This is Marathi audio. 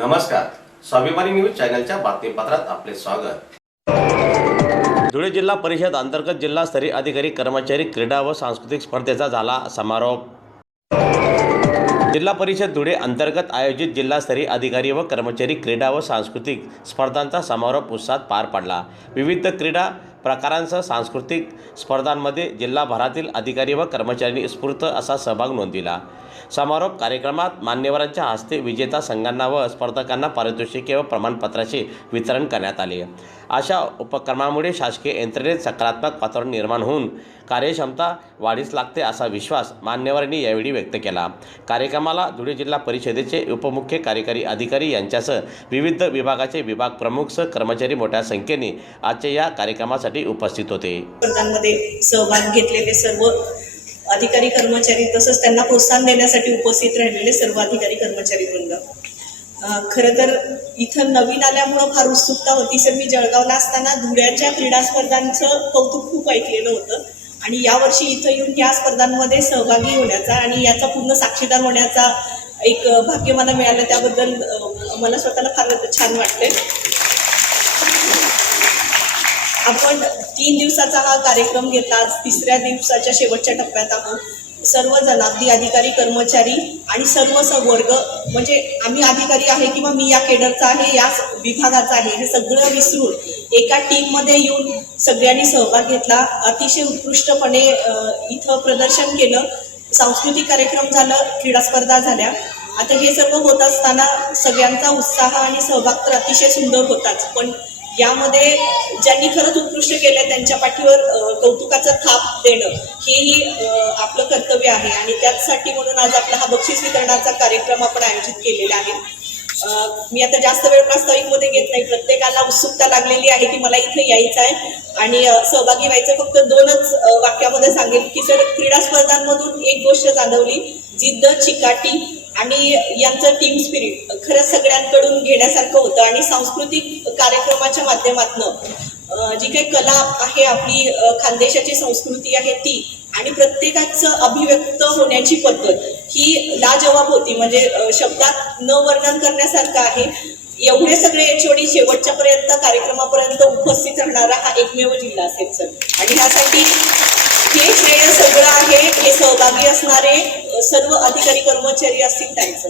नमस्कार, स्वाभिमानी न्यूज चॅनलच्या बातमीपत्रात आपले स्वागत। धुळे जिल्हा परिषद अंतर्गत जिल्हास्तरीय अधिकारी कर्मचारी क्रीडा व सांस्कृतिक स्पर्धेचा झाला समारोप। जिल्हा परिषद धुळे अंतर्गत आयोजित जिल्हास्तरीय अधिकारी व कर्मचारी क्रीडा व सांस्कृतिक स्पर्धांचा समारोप उत्साहात पार पडला। विविध क्रीडा प्रकारांसह सांस्कृतिक स्पर्धांमध्ये जिल्हाभरातील अधिकारी व कर्मचाऱ्यांनी उत्स्फूर्त असा सहभाग नोंदविला। समारोप कार्यक्रमात मान्यवरांच्या हस्ते विजेता संघांना व स्पर्धकांना पारितोषिके व प्रमाणपत्राचे वितरण करण्यात आले। अशा उपक्रमामुळे शासकीय यंत्रणेत सकारात्मक वातावरण निर्माण होऊन कार्यक्षमता वाढीस लागते असा विश्वास मान्यवरांनी यावेळी व्यक्त केला। कार्यक्रमाला धुळे जिल्हा परिषदेचे उपमुख्य कार्यकारी अधिकारी यांच्यासह विविध विभागाचे विभाग प्रमुख सह कर्मचारी मोठ्या संख्येने आजच्या या कार्यक्रमासाठी उपस्थित होते। स्पर्धांमध्ये सहभाग घेतलेले सर्व अधिकारी कर्मचारी तसंच त्यांना प्रोत्साहन देण्यासाठी उपस्थित राहिलेले सर्व अधिकारी कर्मचारी वृंद, खरं तर इथं नवीन आल्यामुळं फार उत्सुकता होती। सर, मी जळगावला असताना धुळ्याच्या क्रीडा स्पर्धांचं कौतुक खूप ऐकलेलं होतं आणि यावर्षी इथं येऊन या स्पर्धांमध्ये सहभागी होण्याचा आणि याचा पूर्ण साक्षीदार होण्याचा एक भाग्य मला मिळालं, त्याबद्दल मला स्वतःला फार छान वाटतंय। आपण 3 दिवसाचा हा कार्यक्रम घेतला, आज 3ऱ्या दिवसाच्या शेवटच्या टप्प्यात आहोत। सर्वजण अगदी अधिकारी कर्मचारी आणि सर्व वर्ग, म्हणजे आम्ही अधिकारी आहे किंवा मी या केडरचा आहे, या विभागाचा आहे, हे सगळं विसरून एका टीममध्ये येऊन सगळ्यांनी सहभाग घेतला। अतिशय उत्कृष्टपणे इथं प्रदर्शन केलं, सांस्कृतिक कार्यक्रम झालं, क्रीडा स्पर्धा झाल्या। आता हे सर्व होत असताना सगळ्यांचा उत्साह आणि सहभाग तर अतिशय सुंदर होताच, पण यामध्ये ज्यांनी खरंच उत्कृष्ट केलं त्यांच्या पाठीवर कौतुकाचा थाप देणं हेही आपलं कर्तव्य आहे आणि त्यासाठी म्हणून आज आपला हा बक्षीस वितरणाचा कार्यक्रम आपण आयोजित केलेला आहे। मी आता जास्त वेळ प्रास्ताविकमध्ये घेत नाही, प्रत्येकाला उत्सुकता लागलेली आहे की मला इथे यायचं आहे आणि सहभागी व्हायचं। फक्त 2च वाक्यामध्ये सांगेल की सर, क्रीडा स्पर्धांमधून एक गोष्ट जाणवली, जिद्द, चिकाटी आणि यांचं टीम स्पिरिट खरंच सगळ्यांकडून घेण्यासारखं होतं आणि सांस्कृतिक कार्यक्रमाच्या माध्यमातून जी काही कला आहे, आपली खानदेशाची संस्कृती आहे ती आणि प्रत्येकाचं अभिव्यक्त होण्याची पद्धत ही लाजवाब होती, म्हणजे शब्दात न वर्णन करण्यासारखं आहे। एवढे सगळे एचओडी शेवटच्यापर्यंत कार्यक्रमापर्यंत उपस्थित राहणारा हा एकमेव जिल्हा असेल सर, आणि ह्यासाठी हे श्रेय सगळं आहे हे सहभागी असणारे सर्व अधिकारी कर्मचारी असतील त्यांचं।